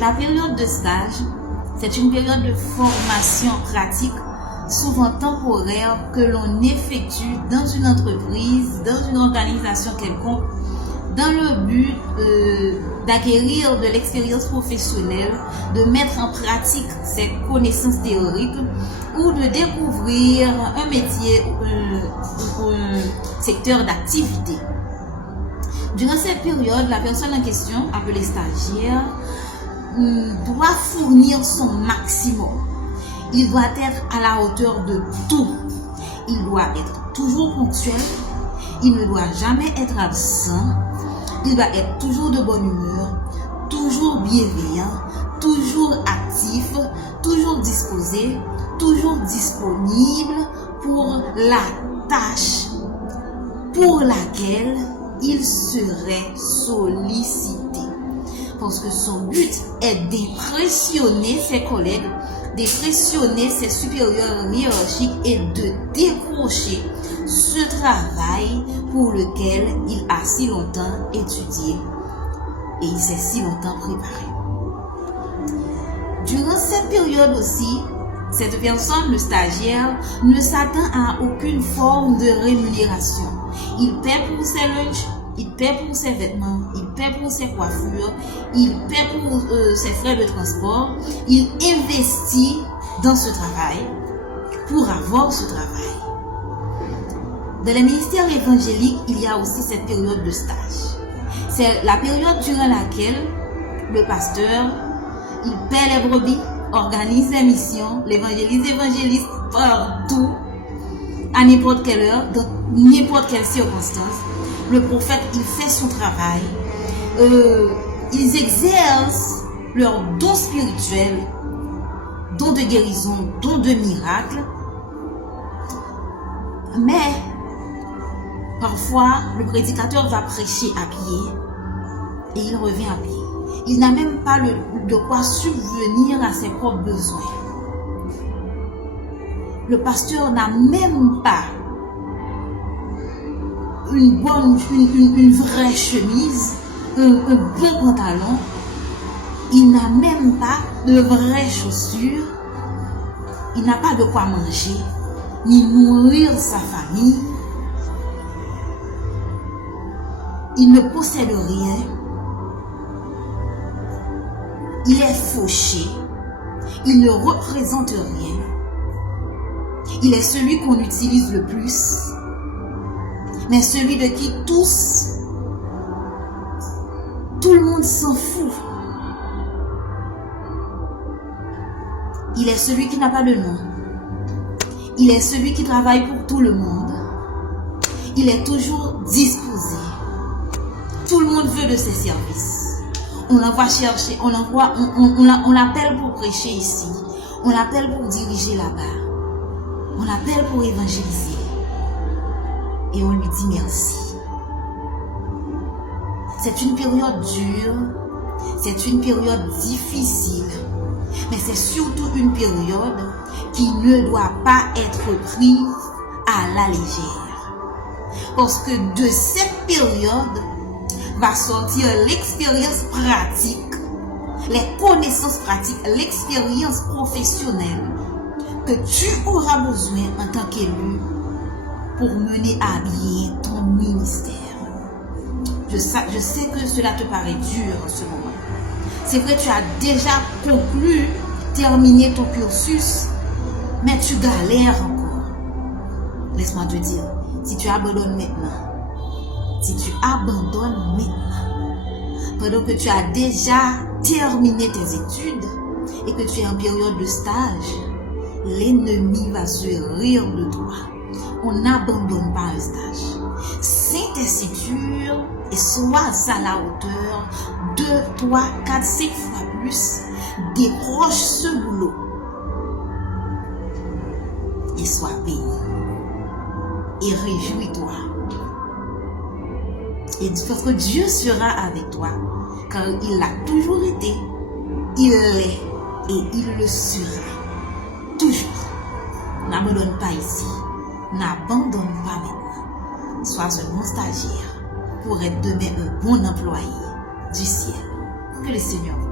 La période de stage, c'est une période de formation pratique, souvent temporaire, que l'on effectue dans une entreprise, dans une organisation quelconque, dans le but d'acquérir de l'expérience professionnelle, de mettre en pratique ses connaissances théoriques ou de découvrir un métier ou un secteur d'activité. Durant cette période, la personne en question, appelée stagiaire, doit fournir son maximum. Il doit être à la hauteur de tout. Il doit être toujours ponctuel. Il ne doit jamais être absent. Il doit être toujours de bonne humeur, toujours bienveillant, toujours actif, toujours disposé, toujours disponible pour la tâche pour laquelle il serait sollicité. Parce que son but est d'impressionner ses collègues, d'impressionner ses supérieurs hiérarchiques et de décrocher ce travail pour lequel il a si longtemps étudié et il s'est si longtemps préparé. Durant cette période aussi, cette personne, le stagiaire, ne s'attend à aucune forme de rémunération. Il paie pour ses lunchs, il paie pour ses vêtements, il paie pour ses coiffures, il paie pour ses frais de transport. Il investit dans ce travail pour avoir ce travail. Dans les ministères évangéliques, il y a aussi cette période de stage. C'est la période durant laquelle le pasteur, il paie les brebis, organise les missions, l'évangéliste partout, à n'importe quelle heure, dans n'importe quelle circonstance. Le prophète, il fait son travail. Ils exercent leurs dons spirituels, dons de guérison, dons de miracles. Mais parfois, le prédicateur va prêcher à pied et il revient à pied. Il n'a même pas de quoi subvenir à ses propres besoins. Le pasteur n'a même pas une vraie chemise, un bon pantalon. Il n'a même pas de vraies chaussures. Il n'a pas de quoi manger, ni nourrir sa famille. Il ne possède rien. Il est fauché. Il ne représente rien. Il est celui qu'on utilise le plus, mais celui de qui tout le monde s'en fout. Il est celui qui n'a pas de nom. Il est celui qui travaille pour tout le monde. Il est toujours disposé. Tout le monde veut de ses services. On l'envoie chercher, on l'appelle pour prêcher ici. On l'appelle pour diriger là-bas. On l'appelle pour évangéliser. Et on lui dit merci. C'est une période dure. C'est une période difficile. Mais c'est surtout une période qui ne doit pas être prise à la légère. Parce que de cette période va sortir l'expérience pratique, les connaissances pratiques, l'expérience professionnelle que tu auras besoin en tant qu'élu pour mener à bien ton ministère. Je sais que cela te paraît dur en ce moment. C'est vrai, tu as déjà conclu, terminé ton cursus, mais tu galères encore. Laisse-moi te dire, si tu abandonnes maintenant, pendant que tu as déjà terminé tes études et que tu es en période de stage, l'ennemi va se rire de toi. On n'abandonne pas un stage. Serre tes ceintures et sois à la hauteur 2, 3, 4, 5 fois plus. Décroche ce boulot et sois béni. Et réjouis-toi. Et parce que Dieu sera avec toi, car il l'a toujours été, il l'est et il le sera. Toujours. N'abandonne pas ici. N'abandonne pas maintenant. Sois un bon stagiaire pour être demain un bon employé du ciel. Que le Seigneur vous